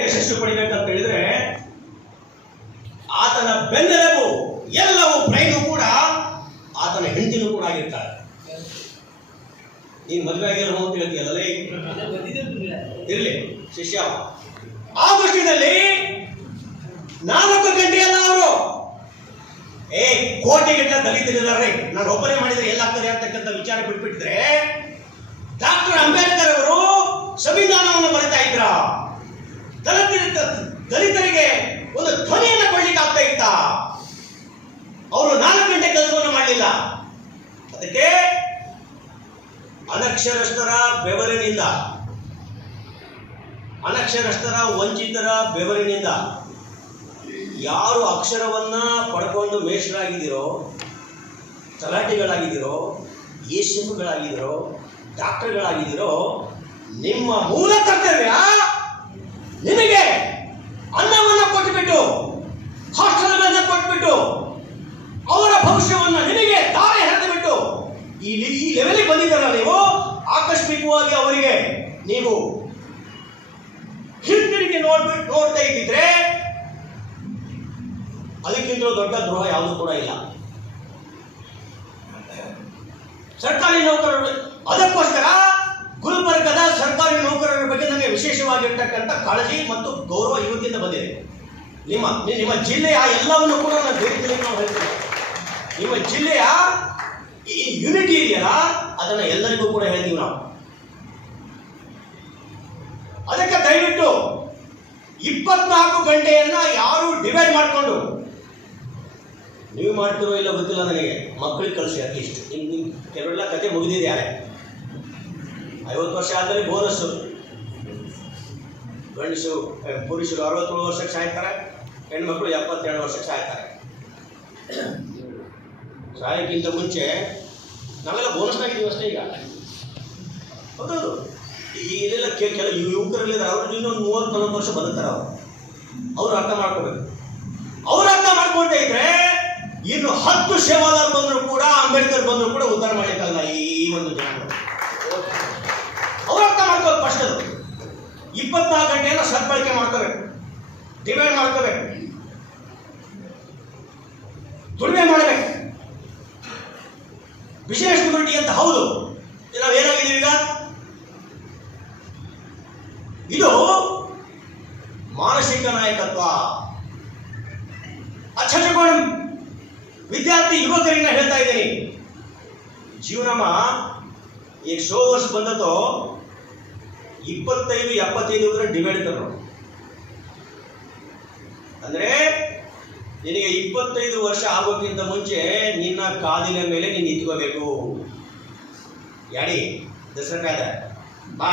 ಯಶಸ್ಸು ಪಡಿಬೇಕಂತ ಹೇಳಿದ್ರೆ ಆತನ ಬೆನ್ನೆಲುಬು ಎಲ್ಲವೂ ಬ್ರೈನು ಕೂಡ ಆತನ ಹೆಂಡತಿನೂ ಕೂಡ ಆಗಿರ್ತಾರೆ. ನೀನ್ ಮದುವೆ ಆಗಿರೋ ಅಂತ ಹೇಳ್ತೀಯಲ್ಲೇ ಇರ್ಲಿ ಶಿಷ್ಯ. ಆ ದೃಷ್ಟಿಯಲ್ಲಿ 4 ಗಂಟೆಯಲ್ಲ ಅವರು ಕೋಟಿಗಟ್ಟಲೆ ದಲಿತರಿದ್ದಾರೆ, ನಾನು ಒಬ್ಬನೇ ಮಾಡಿದ್ರೆ ಎಲ್ಲಾಗ್ತದೆ ಅಂತಕ್ಕಂಥ ವಿಚಾರ ಬಿಟ್ಬಿಟ್ಟಿದ್ರೆ ಡಾಕ್ಟರ್ ಅಂಬೇಡ್ಕರ್ ಅವರು ಸಂವಿಧಾನವನ್ನು ಬರೀತಾ ಇದ್ರ. ದಲಿತರಿಗೆ ಒಂದು ಧ್ವನಿಯನ್ನು ಕೊಡ್ಲಿಕ್ಕೆ ಆಗ್ತಾ ಇತ್ತ. ಅವರು 4 ಗಂಟೆ ಕೆಲಸವನ್ನು ಮಾಡಲಿಲ್ಲ. ಅದಕ್ಕೆ ಅನಕ್ಷರಸ್ಥರ ಬೆವರಿನಿಂದ, ಅನಕ್ಷರಸ್ಥರ ವಂಚಿತರ ಬೆವರಿನಿಂದ ಯಾರು ಅಕ್ಷರವನ್ನ ಪಡ್ಕೊಂಡು ಮೇಷರಾಗಿದ್ದೀರೋ, ತಲಾಟಿಗಳಾಗಿದ್ದೀರೋ, ಯೇಸುಗಳಾಗಿದ್ದೀರೋ, ಡಾಕ್ಟರ್ಗಳಾಗಿದ್ದೀರೋ, ನಿಮ್ಮ ಮೂಲ ಕರ್ತವ್ಯ ನಿಮಗೆ ಅನ್ನವನ್ನು ಕೊಟ್ಟುಬಿಟ್ಟು, ಹಾಸ್ಟೆಲ್ಗಳನ್ನ ಕೊಟ್ಬಿಟ್ಟು, ಅವರ ಭವಿಷ್ಯವನ್ನ ನಿಮಗೆ ದಾರಿ ಎರೆದುಬಿಟ್ಟು ಈ ಲೆವೆಲ್ಗೆ ಬಂದಿದ್ದಾರ ನೀವು. ಆಕಸ್ಮಿಕವಾಗಿ ಅವರಿಗೆ ನೀವು ಹಿಂತಿರುಗಿ ನೋಡ್ತಾ ಇದ್ದಿದ್ರೆ ಅದಕ್ಕಿಂತಲೂ ದೊಡ್ಡ ದ್ರೋಹ ಯಾವುದೂ ಕೂಡ ಇಲ್ಲ. ಸರ್ಕಾರಿ ನೌಕರರು, ಅದಕ್ಕೋಸ್ಕರ ಗುಲ್ಬರ್ಗದ ಸರ್ಕಾರಿ ನೌಕರರ ಬಗ್ಗೆ ನನಗೆ ವಿಶೇಷವಾಗಿರ್ತಕ್ಕಂಥ ಕಾಳಜಿ ಮತ್ತು ಗೌರವ ಇವತ್ತಿಂದ ಬಂದಿದೆ. ನಿಮ್ಮ ಜಿಲ್ಲೆಯ ಎಲ್ಲವನ್ನು ಕೂಡ ನಾನು ಬೇರೆ ನಾವು ಹೇಳ್ತೇವೆ. ನಿಮ್ಮ ಜಿಲ್ಲೆಯ ಈ ಯೂನಿಟಿ ಇದೆಯಲ್ಲ, ಅದನ್ನು ಎಲ್ಲರಿಗೂ ಕೂಡ ಹೇಳ್ತೀವಿ ನಾವು. ಅದಕ್ಕೆ ದಯವಿಟ್ಟು 24 ಗಂಟೆಯನ್ನ ಯಾರು ಡಿವೈಡ್ ಮಾಡಿಕೊಂಡು, ನೀವು ಮಾಡ್ತಿರೋ ಇಲ್ಲ ಗೊತ್ತಿಲ್ಲ ನನಗೆ, ಮಕ್ಕಳಿಗೆ ಕಳಿಸಿ. ಅಟ್ಲೀಸ್ಟ್ ಕೆಲವೆಲ್ಲ ಕತೆ ಮುಗಿದಿದೆ. ಯಾರೇ 50 ವರ್ಷ ಆದಮೇಲೆ ಬೋನಸ್ಸು, ಗಂಡಸು ಪುರುಷರು 67 ವರ್ಷಕ್ಕೆ ಸಾಯ್ತಾರೆ, ಹೆಣ್ಮಕ್ಳು 72 ವರ್ಷಕ್ಕೆ ಸಾಯ್ತಾರೆ. ಸಾಯಕ್ಕಿಂತ ಮುಂಚೆ ನಾವೆಲ್ಲ ಬೋನಸ್ನಾಗಿದ್ದೀವಿ ಅಷ್ಟೇ. ಈಗ ಹೌದೌದು, ಈಗೆಲ್ಲ ಕೆಲವು ಯುವಕರಲ್ಲಿದ್ದಾರೆ, ಅವ್ರು ಇನ್ನೊಂದು 30-40 ವರ್ಷ ಬದುಕ್ತಾರೆ. ಅವ್ರು ಅರ್ಥ ಮಾಡ್ಕೋಬೇಕು. ಅವ್ರು ಅರ್ಥ ಮಾಡ್ಕೊಂಡೇ ಇದ್ರೆ ಇನ್ನು 10 ಸೇವಾದಾರ್ ಬಂದ್ರು ಕೂಡ, ಅಂಬೇಡ್ಕರ್ ಬಂದ್ರು ಕೂಡ ಉದ್ಧಾರ ಮಾಡಲಿಕ್ಕಲ್ಲ ಈ ಒಂದು ಜನ. ಅವ್ರು ಅರ್ಥ ಮಾಡ್ಕೋಬೇಕು. ಫಸ್ಟ್ ಅದು 24 ಗಂಟೆಯನ್ನು ಸದ್ಬಳಕೆ ಮಾಡ್ಕೋಬೇಕು, ಡಿವೈಡ್ ಮಾಡ್ಕೋಬೇಕು, ದುಡಿಮೆ ಮಾಡಬೇಕು. ವಿಶೇಷ ಡ್ಯೂಟಿ ಅಂತ ಹೌದು, ನಾವೇನಾಗಿದ್ದೀವಿ ಈಗ, ಇದು ಮಾನಸಿಕ ನಾಯಕತ್ವ. ಅಚ್ಚುಕಟ್ಟು ವಿದ್ಯಾರ್ಥಿ ಯುವಕರಿಂದ ಹೇಳ್ತಾ ಇದ್ದೀನಿ, ಜೀವನಮ್ಮ ಈಗ 100 ವರ್ಷ ಬಂದದ್ದು 25-75 ಡಿವೈಡ್ ಇದ್ದರು. ಅಂದ್ರೆ ನಿನಗೆ 25 ವರ್ಷ ಆಗೋಕ್ಕಿಂತ ಮುಂಚೆ ನಿನ್ನ ಕಾಲಿನ ಮೇಲೆ ನೀನು ನಿಂತ್ಕೋಬೇಕು. ಯಾಡಿ ದಸರಾ ಕಾದ ಬಾ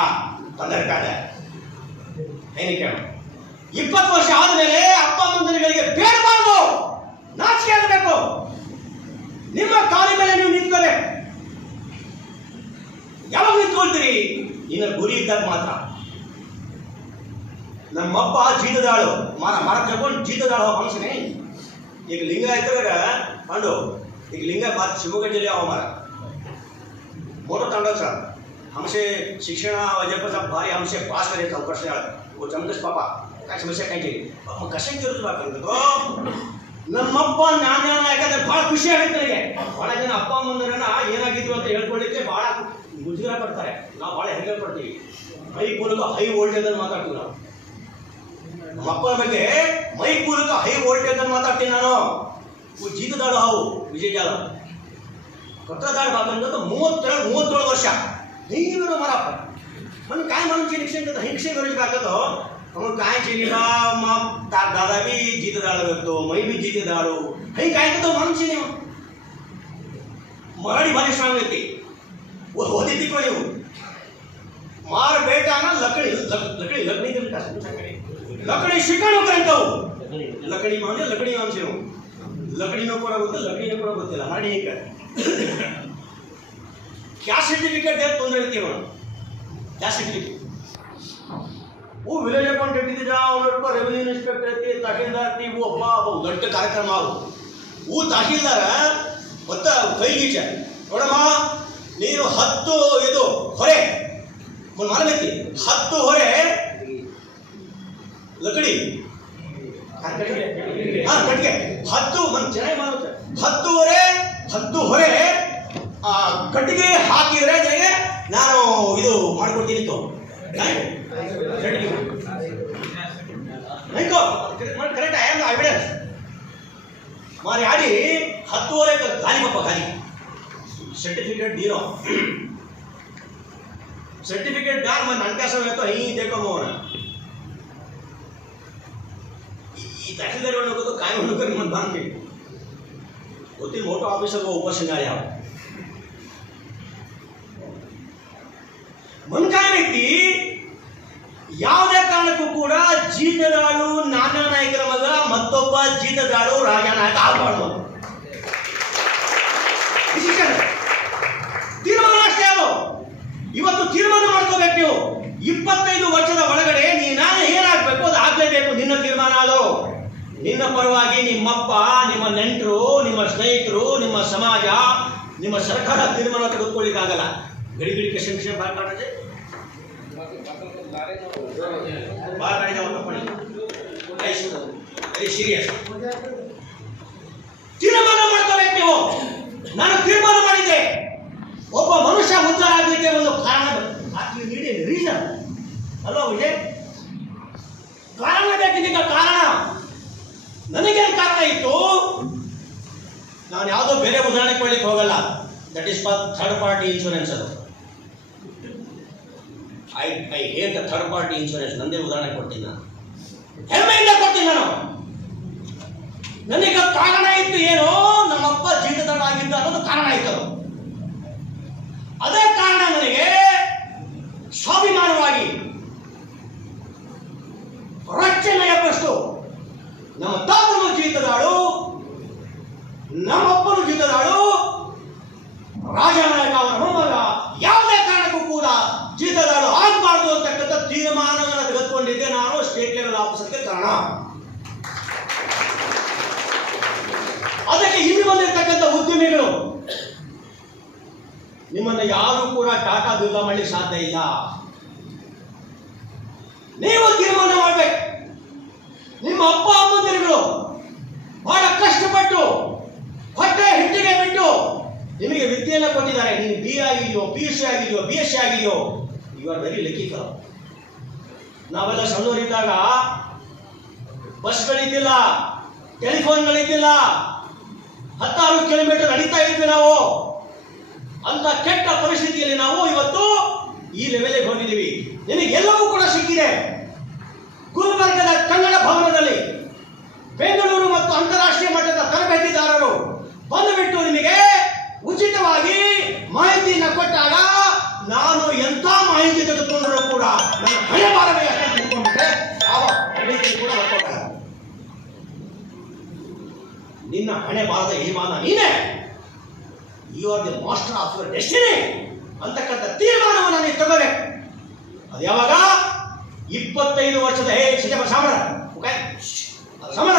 15 ಕಾದ ಏನಕ್ಕೆ 20 ವರ್ಷ ಆದಮೇಲೆ ಅಪ್ಪ ಅಮ್ಮಂದಿರಿಗೆ ಬೇಡಬಾರ್ದು, ನಾಚಿಕೆ ಆಗಬೇಕು. ನಿಮ್ಮ ಕಾಲಿನ ಮೇಲೆ ನೀವು ನಿಂತ್ಕೋಬೇಕು. ಯಾವಾಗ ನಿಂತ್ಕೊಳ್ತೀರಿ? ನಿನ್ನ ಗುರಿ ಇದ್ದಾಗ ಮಾತ್ರ. ನಮ್ಮಪ್ಪ ಜೀತದಾಳು ಮರ ತಗೊಂಡು ಜೀತದಾಳು ಮನುಷ್ಯನೇ. ಈಗ ಲಿಂಗ ಆಯ್ತವಾಗ ಕಂಡು, ಈಗ ಲಿಂಗ ಶಿವಮೊಗ್ಗ ಜಿಲ್ಲೆ ಅವ ಮರ मोठं तांडव सर हमसे शिक्षण वजह भारी हमसे पास करे चौकशी वो जमदस पापा काय समस्या काय केली मग कशा केलं बा करतो ನಮ್ಮಪ್ಪ ನಾನು ಯಾಕಂದ್ರೆ ಭಾಳ ಖುಷಿ ಆಗುತ್ತೆ ನನಗೆ. ಭಾಳ ಜನ ಅಪ್ಪ ಅಮ್ಮಂದ್ರನ್ನ ಏನಾಗಿದ್ರು ಅಂತ ಹೇಳ್ಕೊಳ್ಳಿಕ್ಕೆ ಭಾಳ ಮುಜುಗರ ಪಡ್ತಾರೆ. ನಾವು ಭಾಳ ಹೆಮ್ಮೆ ಪಡ್ತೀವಿ. ಮೈ ಪೂರ್ವಕ ಹೈ ವೋಲ್ಟೇಜ್ ಅಲ್ಲಿ ಮಾತಾಡ್ತೀವಿ ನಾವು. ನಮ್ಮ ಅಪ್ಪನ ಬಗ್ಗೆ ಮೈ ಪೂರ್ವಕ ಹೈ ವೋಲ್ಟೇಜ್ ಅಲ್ಲಿ ಮಾತಾಡ್ತೀನಿ ನಾನು. ಜೀತದಾಳು ಹಾವು ವಿಜಯ ಜಾಲ कत्रदार बाबा 37 वर्ष हिंग मला मग काय म्हणून निरीक्षण करतो हिंक्षे करू टाकतो मग काय चिनीला मग दादा बी जीत दाळ करतो मै बी जीत दाळू हे काय करतो म्हणून चिनी मराठी भाषा सांग येते होती ती कोणी मार बेटा ना लकडी लकडी लकडी तुम्ही काय सांगते लकडी शिकाणू करतो लकडी म्हणजे लकडी आमचे लकडी नको होतं लकडी नको होतं मराठी हे कर क्या सर्टिफिकेट देत तोंदळ येते म्हणून क्या सर्टिफिकेट वो विलेज अकाउंट ड्यूटी जाओ लड़को रेवेन्यू इंस्पेक्टर ते तहसीलदार ती वो अप्पा वो गट्ट कार्यक्रम आओ वो तहसीलदार मत ಕೈಗೀಚ ನೋಡಮ್ಮ ನೀನು 10 ಇದು ಹೊರೆ ಮಾಡಬೇಕು 10 ಹೊರೆ ಲಕಡಿ ಕಟ್ಟಿಗೆ 10 ಚೆನ್ನಾಗಿ ಮಾಡುತ್ತೆ 10 ಹೊರೆ ಕಟ್ಟಿಗೆ ಹಾಕಿದ್ರೆ ನನಗೆ ನಾನು ಇದು ಮಾಡ್ಕೊಡ್ತೀನಿ ಕರೆಕ್ಟ್ ಐ ಆಮ್ ಎವಿಡೆನ್ಸ್ ಮಾರಿ ಆಡಿ 10 ಹೊರೆ ಗಾಲಿ ಪಪ್ಪ ಗಾಲಿ सर्टिफिकेट दियो सर्टिफिकेट डाल मैं ननका समय तो यही देखो मोहन ಈ ತಹಸೀಲ್ದಾರ್ ಹೋಗೋದು ಕಾಯಿ ಹುಡುಗರು मन ಬಾಂಧಿ ಗೊತ್ತಿ ಮೋಟೋ ಆಫೀಸರ್ को ऊपर से आया मन काय ವ್ಯಕ್ತಿ ಯಾವುದೇ ಕಾರಣಕ್ಕೂ ಕೂಡ ಜೀತದಾಳು ನಾನಾ ನಾಯಕರ ಮಗ ಮತ್ತೊಬ್ಬ ಜೀತದಾಳು ರಾಜನಾಯಕ ಆಗಬಾರ್ದು ತೀರ್ಮಾನ ಅಷ್ಟೇ ಅದು ಇವತ್ತು ತೀರ್ಮಾನ ಮಾಡ್ಕೋಬೇಕು ನೀವು 25 ವರ್ಷದ ಒಳಗಡೆ ನಾನು ಏನಾಗಬೇಕು ಅದು ಆಗಲೇಬೇಕು ನಿನ್ನ ತೀರ್ಮಾನ ಅದು ನಿನ್ನ ಪರವಾಗಿ ನಿಮ್ಮಪ್ಪ ನಿಮ್ಮ ನೆಂಟರು ನಿಮ್ಮ ಸ್ನೇಹಿತರು ನಿಮ್ಮ ಸಮಾಜ ನಿಮ್ಮ ಸರ್ಕಾರ ತೀರ್ಮಾನ ತೆಗೆದುಕೊಳ್ಳಿಕ್ಕಾಗಲ್ಲ ಗಡಿ ಕೃಷಿ ಬಾಳ ಕಾಣದೆ ಬಾಳ ಕಾಣಿದೆ ಒಂದು ಪಡಿ ವೆರಿ ಸೀರಿಯಸ್ ತೀರ್ಮಾನ ಮಾಡ್ಕೋಬೇಕು ನೀವು ನಾನು ತೀರ್ಮಾನ ಮಾಡಿದ್ದೆ ಒಬ್ಬ ಮನುಷ್ಯ ಉದ್ಧಾರ ಆಗಲಿಕ್ಕೆ ಒಂದು ಕಾರಣ ರೀಸನ್ ಅಲ್ವಾ ವಿಜಯ್ ಕಾರಣ ಬೇಕಿದ್ದೀಗ ಕಾರಣ ನನಗೇನು ಕಾರಣ ಇತ್ತು ನಾನು ಯಾವುದೋ ಬೇರೆ ಉದಾಹರಣೆ ಕೊಡ್ಲಿಕ್ಕೆ ಹೋಗಲ್ಲ that is for third party insurance ಅದು I hate the third party insurance ನಂದೇ ಉದಾಹರಣೆ ಕೊಡ್ತೀನಿ ನಾನು ಹೆಮ್ಮೆಯಿಂದ ಕೊಡ್ತೀನಿ ನಾನು ನನಗೆ ಕಾರಣ ಇತ್ತು ಏನೋ ನಮ್ಮಪ್ಪ ಜೀತದಾಳ ಆಗಿದ್ದ ಅನ್ನೋದು ಕಾರಣ ಇತ್ತು ಅದೇ ಕಾರಣ ನನಗೆ ಸ್ವಾಭಿಮಾನವಾಗಿ ರಕ್ಷಣೆಯಷ್ಟು ನಮ್ಮ ತಾತನು ಜೀತದಾಳು ನಮ್ಮಪ್ಪನು ಜೀತದಾಳು ರಾಜನಾಯಕ ಅವರ ಮೊಮ್ಮಗ ಯಾವುದೇ ಕಾರಣಕ್ಕೂ ಕೂಡ ಜೀತದಾಳು ಆಗಬಾರ್ದು ಅಂತಕ್ಕಂಥ ತೀರ್ಮಾನವನ್ನು ತೆಗೆದುಕೊಂಡಿದ್ದೆ ನಾನು ಸ್ಟೇಟ್ ಲೆವೆಲ್ ಆಫೀಸರ್ಗೆ ಕಾರಣ ಅದಕ್ಕೆ ಇಲ್ಲಿ ಬಂದಿರತಕ್ಕಂಥ ಉದ್ಯಮಿಗಳು ನಿಮ್ಮನ್ನು ಯಾರು ಕೂಡ ಟಾಟಾ ಬಿರ್ಲಾ ಮಾಡಲಿಕ್ಕೆ ಸಾಧ್ಯ ಇಲ್ಲ ನೀವು ತೀರ್ಮಾನ ಮಾಡಬೇಕು ನಿಮ್ಮ ಅಪ್ಪ ಅಮ್ಮಂದಿರುಗಳು ಬಹಳ ಕಷ್ಟಪಟ್ಟು ಹೊಟ್ಟೆ ಹಿಟ್ಟಿಗೆ ಬಿಟ್ಟು ನಿಮಗೆ ವಿದ್ಯೆಯನ್ನು ಕೊಟ್ಟಿದ್ದಾರೆ ನೀವು ಬಿ ಆಗಿದೆಯೋ PUC ಆಗಿದೆಯೋ BSc ಆಗಿದೆಯೋ you are very lucky fellow ನಾವೆಲ್ಲ ಸಣ್ಣವರಿದ್ದಾಗ ಬಸ್ಗಳಿದ್ದಿಲ್ಲ ಟೆಲಿಫೋನ್ಗಳಿದ್ದಿಲ್ಲ 16 ಕಿಲೋಮೀಟರ್ ನಡೀತಾ ಇದ್ವಿ ನಾವು ಅಂತ ಕೆಟ್ಟ ಪರಿಸ್ಥಿತಿಯಲ್ಲಿ ನಾವು ಇವತ್ತು ಈ ಲೆವೆಲ್ಗೆ ಬಂದಿದ್ದೀವಿ ನಿನಗೆ ಎಲ್ಲವೂ ಕೂಡ ಸಿಕ್ಕಿದೆ ಗುಲ್ಬರ್ಗದ ಕನ್ನಡ ಭವನದಲ್ಲಿ ಬೆಂಗಳೂರು ಮತ್ತು ಅಂತಾರಾಷ್ಟ್ರೀಯ ಮಟ್ಟದ ತರಬೇತಿದಾರರು ಬಂದುಬಿಟ್ಟು ನಿಮಗೆ ಉಚಿತವಾಗಿ ಮಾಹಿತಿಯನ್ನು ಕೊಟ್ಟಾಗ ನಾನು ಎಂಥ ಮಾಹಿತಿ ತೆಗೆದುಕೊಂಡರೂ ಕೂಡ ನನ್ನ ಹಣೆ ಬಾರವೇ ಅಷ್ಟೇ ತಿಳ್ಕೊಂಡ್ಬಿಟ್ರೆ ಯಾವ ಕೂಡ ಬರ್ಕೊಟ್ಟಾಗ ನಿನ್ನ ಹಣೆ ಬಾರದ ಯಜಮಾನ ನೀನೇ you are the master of your destiny ಅಂತಕ್ಕಂಥ ತೀರ್ಮಾನವನ್ನು ನೀವು ತಗೋಬೇಕು ಅದು ಯಾವಾಗ 25 ವರ್ಷದ ಸಮರ ಸಮರ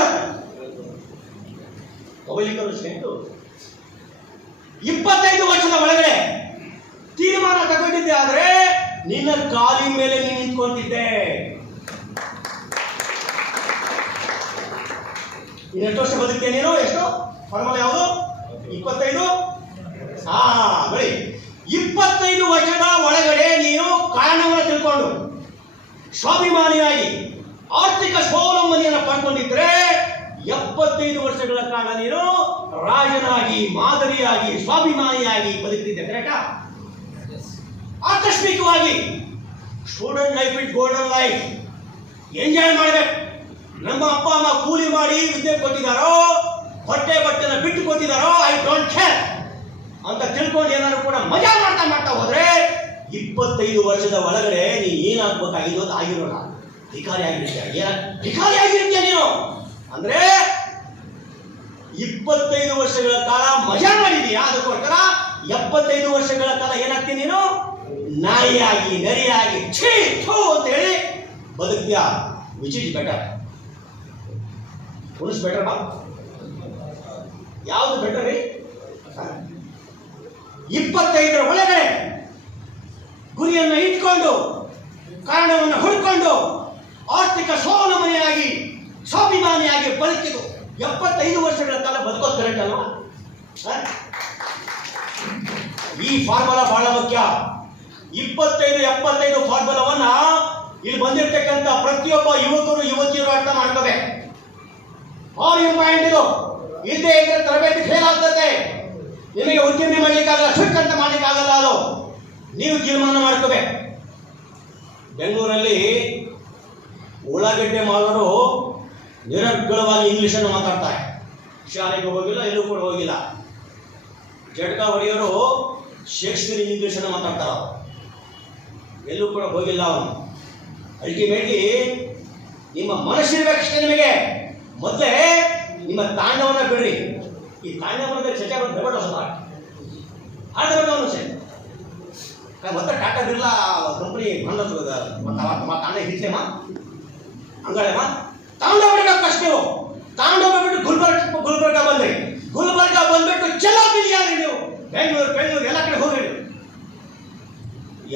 ಪಬ್ಲಿಕರು ಸ್ನೇಹಿತರು 25 ವರ್ಷದ ಒಳಗಡೆ ತೀರ್ಮಾನ ತಗೊಂಡಿದ್ದೆ ಆದ್ರೆ ನಿನ್ನ ಕಾಲಿನ ಮೇಲೆ ನೀನು ನಿಂತ್ಕೊಂತಿದ್ದೆ ಇನ್ನೆಷ್ಟು ವರ್ಷ ಬದುಕ್ತೇನೆ ನೀನು ಎಷ್ಟು ಫಾರ್ಮಲ್ ಯಾವುದು 25 ಬರೀ 25 ವರ್ಷದ ಒಳಗಡೆ ನೀನು ಕಾರಣವನ್ನು ತಿಳ್ಕೊಂಡು ಸ್ವಾಭಿಮಾನಿಯಾಗಿ ಆರ್ಥಿಕ ಸ್ವಾವಲಂಬನೆಯನ್ನು ಪಡ್ಕೊಂಡಿದ್ರೆ 75 ವರ್ಷಗಳ ಕಾಲ ನೀನು ರಾಜನಾಗಿ ಮಾದರಿಯಾಗಿ ಸ್ವಾಭಿಮಾನಿಯಾಗಿ ಬದುಕ್ತಿದ್ದೆ ಕರೆಕ್ಟಾ ಆಕಸ್ಮಿಕವಾಗಿ student life it golden life enjoy ಮಾಡಬೇಕು ನಮ್ಮ ಅಪ್ಪ ಅಮ್ಮ ಕೂಲಿ ಮಾಡಿ ವಿದ್ಯೆ ಕೊಟ್ಟಿದ್ದಾರೋ ಹೊಟ್ಟೆ ಬಟ್ಟೆನ ಬಿಟ್ಟು ಕೊಟ್ಟಿದ್ದಾರೋ ಐ ಡೋಂಟ್ ಕೇರ್ ಅಂತ ತಿಳ್ಕೊಂಡು ಏನಾದ್ರು ಕೂಡ ಮಜಾ ಮಾಡ್ತಾ ಮಾಡ್ತಾ ಹೋದ್ರೆ 25 ವರ್ಷದ ಒಳಗಡೆ ನೀನು ಏನಾಗಬೇಕಾಗಿದ್ದು ಅದು ಆಗಿರೋಲ್ಲ ಭಿಕಾರಿ ಆಗಿರ್ತೀಯ ಭಿಕಾರಿ ಆಗಿರ್ತೀಯ ನೀನು ಅಂದ್ರೆ 25 ವರ್ಷಗಳ ಕಾಲ ಮಜಾ ಮಾಡಿದೀಯಾ ಅದಕ್ಕೋಸ್ಕರ 75 ವರ್ಷಗಳ ಕಾಲ ಏನಾಗ್ತೀನಿ ನೀನು ನಾಯಿಯಾಗಿ ನರಿಯಾಗಿ ಛೀ ಥೂ ಅಂತ ಹೇಳಿ ಬದುಕ್ತೀಯ which is better Purush better ಬಾ ಯಾವುದು ಬೆಟರ್ ರೀ 25 ಒಳಗಡೆ ಗುರಿಯನ್ನು ಇಟ್ಕೊಂಡು ಕಾರಣವನ್ನು ಹುಡುಕೊಂಡು ಆರ್ಥಿಕ ಸ್ವಾವಲಂಬನೆಯ ಸ್ವಾಭಿಮಾನಿಯಾಗಿ ಬದುಕಿದು 75 ವರ್ಷಗಳ ಕಾಲ ಬದುಕೋದು ಕರೆಕ್ಟ್ ಅಲ್ವಾ? ಈ ಫಾರ್ಮುಲಾ ಬಹಳ ಮುಖ್ಯ. 25-75 ಫಾರ್ಮುಲಾವನ್ನ ಇಲ್ಲಿ ಬಂದಿರ್ತಕ್ಕಂಥ ಪ್ರತಿಯೊಬ್ಬ ಯುವಕರು ಯುವತಿಯರು ಅರ್ಥ ಮಾಡ್ಕೋಬೇಕು. ಆರ್ ಯು ಮೈಂಡ್ ಇದು ಇಲ್ಲದೆ ಇದ್ರೆ ತರಬೇತಿ ಫೇಲ್ ಆಗ್ತದೆ. ನಿಮಗೆ ಉದ್ಯಮಿ ಮಾಡ್ಲಿಕ್ಕಾಗಲ್ಲ, ಫಿಟ್ ಅಂತ ಮಾಡ್ಲಿಕ್ಕಾಗಲ್ಲ. ಅದು ನೀವು ತೀರ್ಮಾನ ಮಾಡ್ಕೋಬೇಕು. ಬೆಂಗಳೂರಲ್ಲಿ ಉಳ್ಳಾಗಡ್ಡೆ ಮಾರೋರು ನಿರರ್ಗಳವಾಗಿ ಇಂಗ್ಲೀಷನ್ನು ಮಾತಾಡ್ತಾರೆ. ಶಾಲೆಗೆ ಹೋಗಿಲ್ಲ, ಎಲ್ಲೂ ಕೂಡ ಹೋಗಿಲ್ಲ. ಜಡ್ಕ ಹೊಡೆಯೋರು ಶೇಕ್ಸ್ಪಿಯರ್ ಇಂಗ್ಲೀಷನ್ನು ಮಾತಾಡ್ತಾರ, ಎಲ್ಲೂ ಕೂಡ ಹೋಗಿಲ್ಲ ಅವನು. ಅಲ್ಟಿಮೇಟ್ಲಿ ನಿಮ್ಮ ಮನಸ್ಸಿರ್ಬೇಕಷ್ಟೇ. ನಿಮಗೆ ಮೊದಲೇ ನಿಮ್ಮ ತಾಂಡವನ್ನ ಬಿಡ್ರಿ. ಈ ತಾಂಡವನ ಚಟ ದೊಡ್ಡ ಆಡಬೇಕು ಸರ್. ಮತ್ತೆ ಟಾಟಾ ಬಿರ್ಲಾ ಕಂಪನಿ ಬಂದ ತಾಂಡ ಹಿಡ್ತೇಮ ಹಂಗಳೇಮ ತಾಂಡ ಬಿಡ್ಬೇಕಷ್ಟು. ನೀವು ತಾಂಡ ಬಿಟ್ಟು ಗುಲ್ಬರ್ಗ ಬಂದ್ರಿ. ಗುಲ್ಬರ್ಗ ಬಂದ್ಬಿಟ್ಟು ಚಲಾಪಿಯಾಗಿ ನೀವು ಬೆಂಗಳೂರು ಎಲ್ಲ ಕಡೆ ಹೋಗ್ರಿ.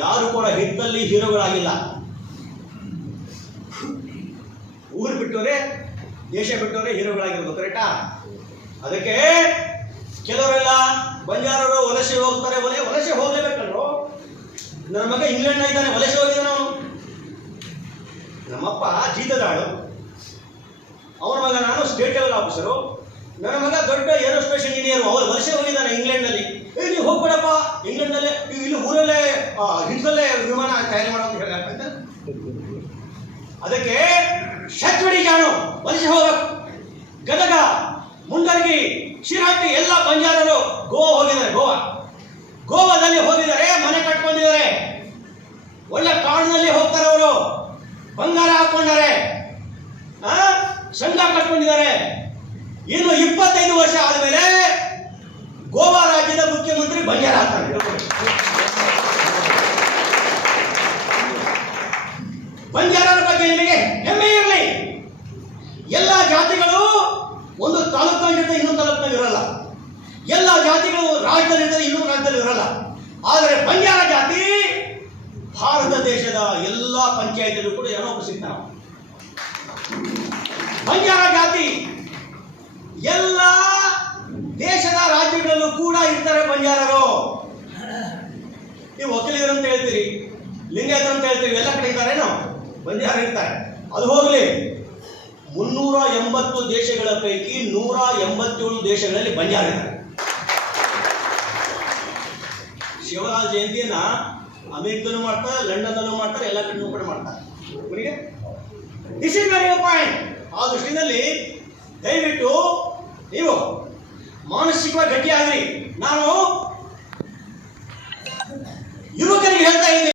ಯಾರು ಕೂಡ ಹಿಟ್ಟಲ್ಲಿ ಹೀರೋಗಳಾಗಿಲ್ಲ. ಊರು ಬಿಟ್ಟವರೇ, ದೇಶ ಬಿಟ್ಟವರೇ ಹೀರೋಗಳಾಗಿರೋದು. ಕರೆಕ್ಟಾ? ಅದಕ್ಕೆ ಕೆಲವರೆಲ್ಲ ಬಂಜಾರರು ವಲಸೆ ಹೋಗ್ತಾರೆ. ವಲಸೆ ಹೋಗ್ಲೇಬೇಕಲ್ರು. ನನ್ನ ಮಗ ಇಂಗ್ಲೆಂಡ್ ಇದ್ದಾನೆ, ವಲಸೆ ಹೋಗಿದ್ದಾನೆ ಅವನು. ನಮ್ಮಪ್ಪ ಜೀತದಾಳು, ಅವನ ಮಗ ನಾನು ಸ್ಟೇಟ್ ಲೆವೆಲ್ ಆಫೀಸರು. ನನ್ನ ಮಗ ದೊಡ್ಡ ಏರೋಸ್ಪೇಸ್ ಇಂಜಿನಿಯರ್, ಅವ್ರು ವಲಸೆ ಹೋಗಿದ್ದಾನೆ ಇಂಗ್ಲೆಂಡ್ನಲ್ಲಿ. ನೀವು ಹೋಗ್ಬೇಡಪ್ಪ, ಇಂಗ್ಲೆಂಡ್ನಲ್ಲೇ ಇಲ್ಲಿ ಊರಲ್ಲೇ ಹಿಡ್ದಲ್ಲೇ ವಿಮಾನ ತಯಾರಿ ಮಾಡೋ ಅಂತ ಹೇಳಬೇಕಂತ. ಅದಕ್ಕೆ ಶತ್ವಡಿ ಜಾನು ವಲಸೆ ಹೋಗ್ಬೇಕು. ಗದಗ, ಮುಂಡರ್ಗಿ, ಶಿರಾಟಿ ಎಲ್ಲ ಬಂಜಾರರು ಗೋವಾ ಹೋಗಿದ್ದಾರೆ. ಗೋವಾದಲ್ಲಿ ಹೋಗಿದ್ದಾರೆ, ಮನೆ ಕಟ್ಕೊಂಡಿದ್ದಾರೆ. ಒಳ್ಳೆ ಕಾಡಿನಲ್ಲಿ ಹೋಗ್ತಾರೆ ಅವರು. ಬಂಗಾರ ಹಾಕೊಂಡಿದ್ದಾರೆ, ಸಂಘ ಕಟ್ಕೊಂಡಿದ್ದಾರೆ. ಇನ್ನು 25 ವರ್ಷ ಆದಮೇಲೆ ಗೋವಾ ರಾಜ್ಯದ ಮುಖ್ಯಮಂತ್ರಿ ಬಂಜಾರ ಆಗ್ತಾರೆ. ಬಂಜಾರರ ಬಗ್ಗೆ ನಿಮಗೆ ಹೆಮ್ಮೆ ಇರಲಿ. ಎಲ್ಲ ಜಾತಿಗಳು ಒಂದು ತಾಲೂಕಿನಲ್ಲಿರ್ತದೆ, ಇನ್ನೊಂದು ತಾಲೂಕಿನಲ್ಲಿ ಇರಲ್ಲ. ಎಲ್ಲ ಜಾತಿಗಳು ರಾಜ್ಯದಲ್ಲಿರ್ತದೆ, ಇನ್ನೊಂದು ರಾಜ್ಯದಲ್ಲಿ ಇರಲ್ಲ. ಆದರೆ ಬಂಜಾರ ಜಾತಿ ಭಾರತ ದೇಶದ ಎಲ್ಲ ಪಂಚಾಯತಿಗಳು ಕೂಡ ಏನೋ ಪ್ರಸಿದ್ಧ. ಬಂಜಾರ ಜಾತಿ ಎಲ್ಲ ದೇಶದ ರಾಜ್ಯಗಳಲ್ಲೂ ಕೂಡ ಇರ್ತಾರೆ ಬಂಜಾರರು. ನೀವು ಒಕ್ಕಲಿಗರು ಅಂತ ಹೇಳ್ತೀರಿ, ಲಿಂಗಾಯತರು ಅಂತ ಹೇಳ್ತೀರಿ, ಎಲ್ಲ ಕಡೆ ಇದ್ದಾರೇನೋ ಬಂಜಾರ ಇರ್ತಾರೆ. ಅದು ಹೋಗಲಿ, 380 ದೇಶಗಳ ಪೈಕಿ 187 ದೇಶಗಳಲ್ಲಿ ಬಂಜಾರ ಇದ್ದಾರೆ. ಶಿವರಾಜ ಜಯಂತಿಯನ್ನ ಅಮೆರಿಕದಲ್ಲೂ ಮಾಡ್ತಾರೆ, ಲಂಡನ್ನಲ್ಲೂ ಮಾಡ್ತಾರೆ, ಎಲ್ಲ ಕಡೆನೂ ಕೂಡ ಮಾಡ್ತಾರೆ. This is very point. ಆ ದೃಷ್ಟಿಯಲ್ಲಿ ದಯವಿಟ್ಟು ನೀವು ಮಾನಸಿಕವಾಗಿ ಗಟ್ಟಿಯಾಗ್ರಿ. ನಾನು